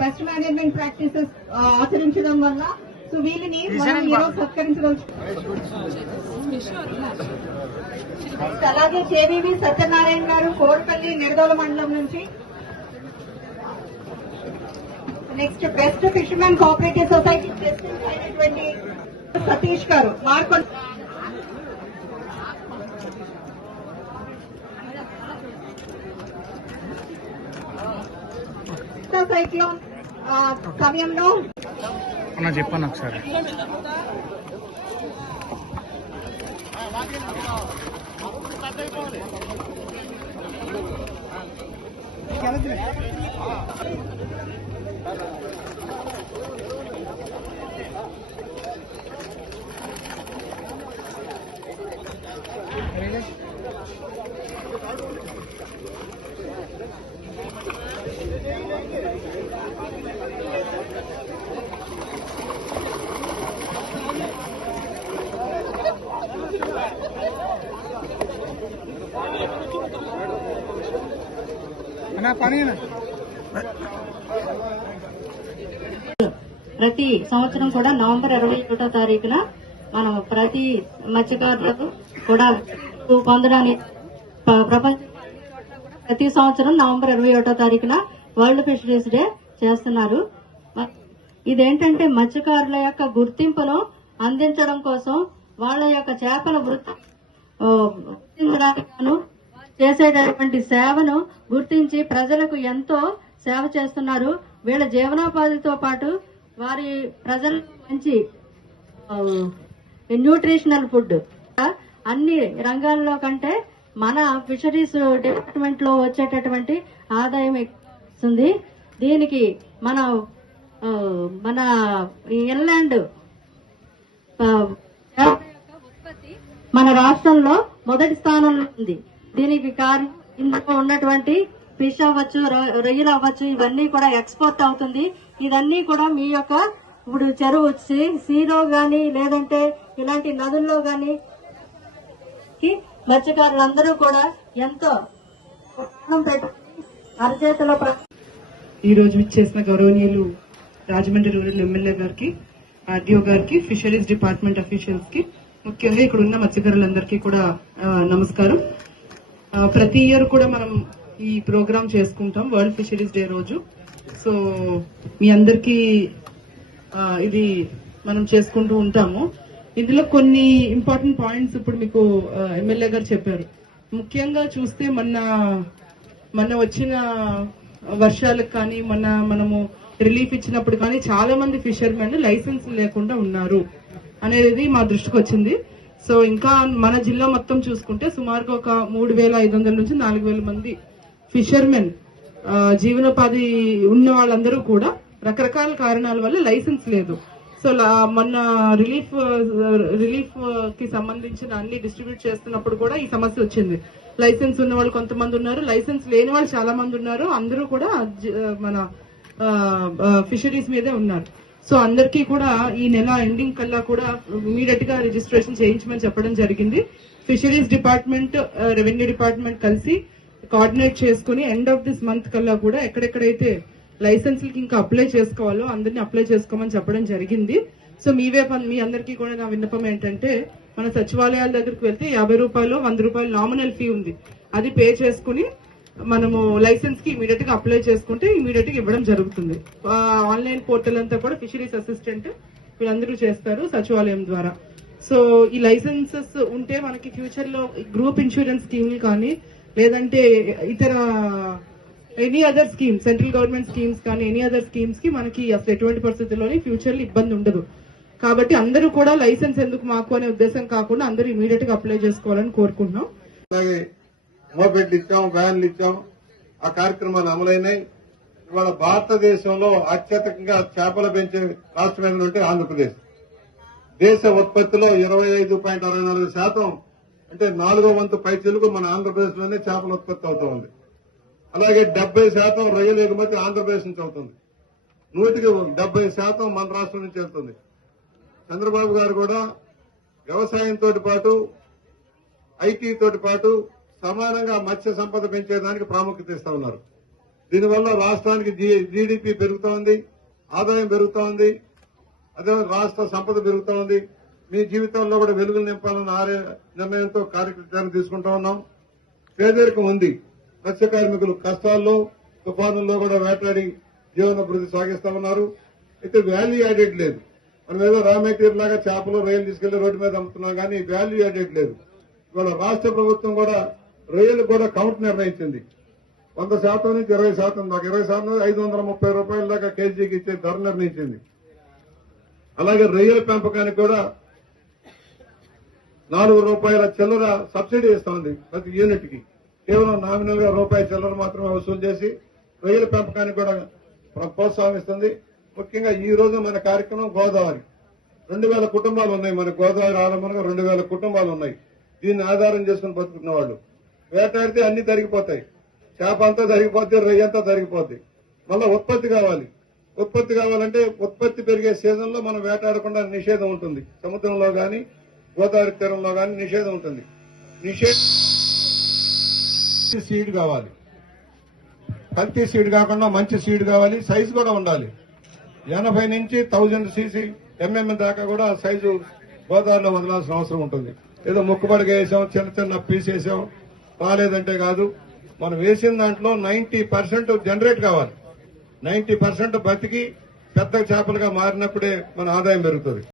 Best management practices ఆచరించడం వల్ల. So వీళ్ళని మనం ఈరోజు సత్కరించవచ్చు అలాగే కేవీవి సత్యనారాయణ గారు కోరపల్లి నిడదోల మండలం నుంచి. Next best fishermen cooperative society Satish గారు మార్కొండ. సైక్లోన్ ఆ, సమయంలో. అన్న చెప్పాను ఒకసారి. అన్న పని ప్రతి సంవత్సరం కూడా నవంబర్ ఇరవై ఒకటో తారీఖున మనం ప్రతి మత్స్యకారులకు కూడా పొందడానికి ప్రపంచ ప్రతి సంవత్సరం నవంబర్ ఇరవై ఒకటో తారీఖున వరల్డ్ ఫిషరీస్ డే చేస్తున్నారు. ఇదేంటంటే మత్స్యకారుల యొక్క గుర్తింపును అందించడం కోసం వాళ్ళ యొక్క చేపల వృత్తి గుర్తించడానికి చేసేటటువంటి సేవను గుర్తించి ప్రజలకు ఎంతో సేవ చేస్తున్నారు. వీళ్ళ జీవనోపాధితో పాటు వారి ప్రజల మంచి న్యూట్రిషనల్ ఫుడ్. అన్ని రంగాల్లో కంటే మన ఫిషరీస్ డిపార్ట్మెంట్లో వచ్చేటటువంటి ఆదాయం ఎక్కువ దీనికి మన మన ఇన్లాండ్ ఉత్పత్తి మన రాష్ట్రంలో మొదటి స్థానంలో ఉంది. దీనికి కారణం ఇందులో ఉన్నటువంటి ఫిష్ అవ్వచ్చు రొ- రొయ్యలు అవ్వచ్చు ఇవన్నీ కూడా ఎక్స్పోర్ట్ అవుతుంది. ఇదన్నీ కూడా మీ యొక్క ఇప్పుడు చెరువు వచ్చి సీలో గాని లేదంటే ఇలాంటి నదుల్లో గాని కి మత్స్యకారులందరూ కూడా ఎంతో అరచేతలో ప్ర- ఈ రోజు విచ్చేసిన గౌరవనీయులు రాజమండ్రి రూరల్ ఎమ్మెల్యే గారికి ఆర్డీఓ గారికి ఫిషరీస్ డిపార్ట్మెంట్ అఫీషియల్స్కి ముఖ్యంగా ఇక్కడ ఉన్న మత్స్యకారులందరికీ కూడా నమస్కారం. ప్రతి ఇయర్ కూడా మనం ఈ ప్రోగ్రామ్ చేసుకుంటాం వరల్డ్ ఫిషరీస్ డే రోజు. సో మీ అందరికీ ఇది మనం చేసుకుంటూ ఉంటాము. ఇందులో కొన్ని ఇంపార్టెంట్ పాయింట్స్ ఇప్పుడు మీకు ఎమ్మెల్యే గారు చెప్పారు. ముఖ్యంగా చూస్తే మొన్న మొన్న వచ్చిన వర్షాలకు కానీ మొన్న మనము రిలీఫ్ ఇచ్చినప్పుడు కానీ చాలా మంది ఫిషర్మెన్ లైసెన్స్ లేకుండా ఉన్నారు అనేది మా దృష్టికి వచ్చింది. సో ఇంకా మన జిల్లా మొత్తం చూసుకుంటే సుమారుగా ఒక మూడు వేల ఐదు వందల నుంచి నాలుగు వేల మంది ఫిషర్మెన్ జీవనోపాధి ఉన్న వాళ్ళందరూ కూడా రకరకాల కారణాల వల్ల లైసెన్స్ లేదు. సో లా- మొన్న రిలీఫ్ రిలీఫ్కి సంబంధించిన అన్ని డిస్ట్రిబ్యూట్ చేస్తున్నప్పుడు కూడా ఈ సమస్య వచ్చింది. లైసెన్స్ ఉన్న వాళ్ళు కొంతమంది ఉన్నారు లైసెన్స్ లేని వాళ్ళు చాలా మంది ఉన్నారు. అందరూ కూడా జ- మన ఫిషరీస్ మీదే ఉన్నారు. సో అందరికీ కూడా ఈ నెల ఎండింగ్ కల్లా కూడా ఇమీడియట్గా రిజిస్ట్రేషన్ చేయించమని చెప్పడం జరిగింది. ఫిషరీస్ డిపార్ట్మెంట్ రెవెన్యూ డిపార్ట్మెంట్ కలిసి కోఆర్డినేట్ చేసుకుని ఎండ్ ఆఫ్ దిస్ మంత్ కల్లా కూడా ఎక్కడెక్కడైతే లైసెన్స్లకి ఇంకా అప్లై చేసుకోవాలో అందరినీ అప్లై చేసుకోమని చెప్పడం జరిగింది. సో మీవే పని మీ అందరికీ కూడా నా విన్నపం ఏంటంటే మన సచివాలయాల దగ్గరికి వెళ్తే యాభై రూపాయలు వంద రూపాయలు నామినల్ ఫీ ఉంది. అది పే చేసుకుని మనము లైసెన్స్కి ఇమీడియట్గా అప్లై చేసుకుంటే ఇమీడియట్గా ఇవ్వడం జరుగుతుంది. ఆన్లైన్ పోర్టల్ అంతా కూడా ఫిషరీస్ అసిస్టెంట్ వీళ్ళందరూ చేస్తారు సచివాలయం ద్వారా. సో ఈ లైసెన్సెస్ ఉంటే మనకి ఫ్యూచర్లో గ్రూప్ ఇన్సూరెన్స్ స్కీమ్లు కానీ లేదంటే ఇతర any other scheme central government schemes కానీ ఎనీ అదర్ స్కీమ్స్కి మనకి అసలు ఎటువంటి పరిస్థితుల్లోని ఫ్యూచర్లో ఇబ్బంది ఉండదు. కాబట్టి అందరూ కూడా లైసెన్స్ ఎందుకు మాకు అనే ఉద్దేశం కాకుండా అందరూ ఇమీడియట్గా అప్లై చేసుకోవాలని కోరుకుంటున్నాం. మోపెట్లు ఇచ్చాం వ్యాన్లు ఇచ్చాం ఆ కార్యక్రమాలు అమలైనాయి. ఇవాళ భారతదేశంలో అత్యధికంగా చేపలు పెంచే రాష్ట్రం ఏమైనా ఉంటే ఆంధ్రప్రదేశ్. దేశ ఉత్పత్తిలో ఇరవై ఐదు పాయింట్ అరవై నాలుగు శాతం అంటే నాలుగో వంతు పైచలకు మన ఆంధ్రప్రదేశ్లోనే చేపల ఉత్పత్తి అవుతా ఉంది. అలాగే డెబ్బై శాతం రొయ్యల ఎగుమతి ఆంధ్రప్రదేశ్ నుంచి అవుతుంది. నూటికి డెబ్బై శాతం మన రాష్ట్రం నుంచి వెళ్తుంది. చంద్రబాబు గారు కూడా వ్యవసాయంతో పాటు ఐటీ తోటి పాటు సమానంగా మత్స్య సంపద పెంచేదానికి ప్రాముఖ్యత ఇస్తా ఉన్నారు. దీనివల్ల రాష్ట్రానికి జీడిపి పెరుగుతా ఉంది ఆదాయం పెరుగుతా ఉంది అదే రాష్ట్ర సంపద పెరుగుతా ఉంది. మీ జీవితంలో కూడా వెలుగులు నింపాలన్న ఆరే నిర్ణయంతో కార్యక్రమాన్ని తీసుకుంటా ఉన్నాం. పేదరికం ఉంది. మత్స్య కార్మికులు కష్టాల్లో తుఫానుల్లో కూడా వేటాడి జీవనభివృద్ధి సాగిస్తా ఉన్నారు. అయితే వాల్యూ యాడెడ్ లేదు. మనం ఏదో రా మెటీరియల్ లాగా చేపలు రొయ్యలు తీసుకెళ్ళి రోడ్డు మీద అమ్ముతున్నాం కానీ వాల్యూ యాడెడ్ లేదు. ఇవాళ రాష్ట్ర ప్రభుత్వం కూడా రొయ్యలు కూడా కౌంట్ నిర్ణయించింది. వంద శాతం నుంచి ఇరవై శాతం దాకా. ఇరవై శాతం ఐదు వందల ముప్పై రూపాయల దాకా కేజీకి ఇచ్చే ధర నిర్ణయించింది. అలాగే రొయ్యల పెంపకానికి కూడా నాలుగు రూపాయల చిల్లర సబ్సిడీ ఇస్తోంది ప్రతి యూనిట్కి కేవలం నామినల్గా రూపాయి చిల్లర మాత్రమే వసూలు చేసి రొయ్యల పెంపకానికి కూడా ప్రోత్సాహం ఇస్తుంది. ముఖ్యంగా ఈ రోజు మన కార్యక్రమం గోదావరి. రెండు వేల కుటుంబాలు ఉన్నాయి. మన గోదావరి ఆలంబనగా రెండు వేల కుటుంబాలు ఉన్నాయి. దీన్ని ఆధారం చేసుకుని బతుకుతున్న వాళ్ళు. వేటాడితే అన్ని తరిగిపోతాయి. చేప అంతా తరిగిపోద్ది రొయ్య అంతా తరిగిపోద్ది. మళ్ళీ ఉత్పత్తి కావాలి. ఉత్పత్తి కావాలంటే ఉత్పత్తి పెరిగే సీజన్లో మనం వేటాడకుండా నిషేధం ఉంటుంది. సముద్రంలో కానీ గోదావరి తీరంలో కానీ నిషేధం ఉంటుంది. నిషేధం సీడ్ కావాలి. కల్తీ సీడ్ కాకుండా మంచి సీడ్ కావాలి. సైజు కూడా ఉండాలి. ఎనభై నుంచి థౌజండ్ సీసీ ఎంఎం దాకా కూడా సైజు గోదావరిలో వదలాల్సిన అవసరం ఉంటుంది. ఏదో ముక్కుబడిగా వేసాం చిన్న చిన్న పీస్ వేసాం బాగాలేదంటే కాదు మనం వేసిన దాంట్లో నైన్టీ పర్సెంట్ జనరేట్ కావాలి. నైన్టీ పర్సెంట్ బతికి పెద్ద చేపలుగా మారినప్పుడే మన ఆదాయం పెరుగుతుంది.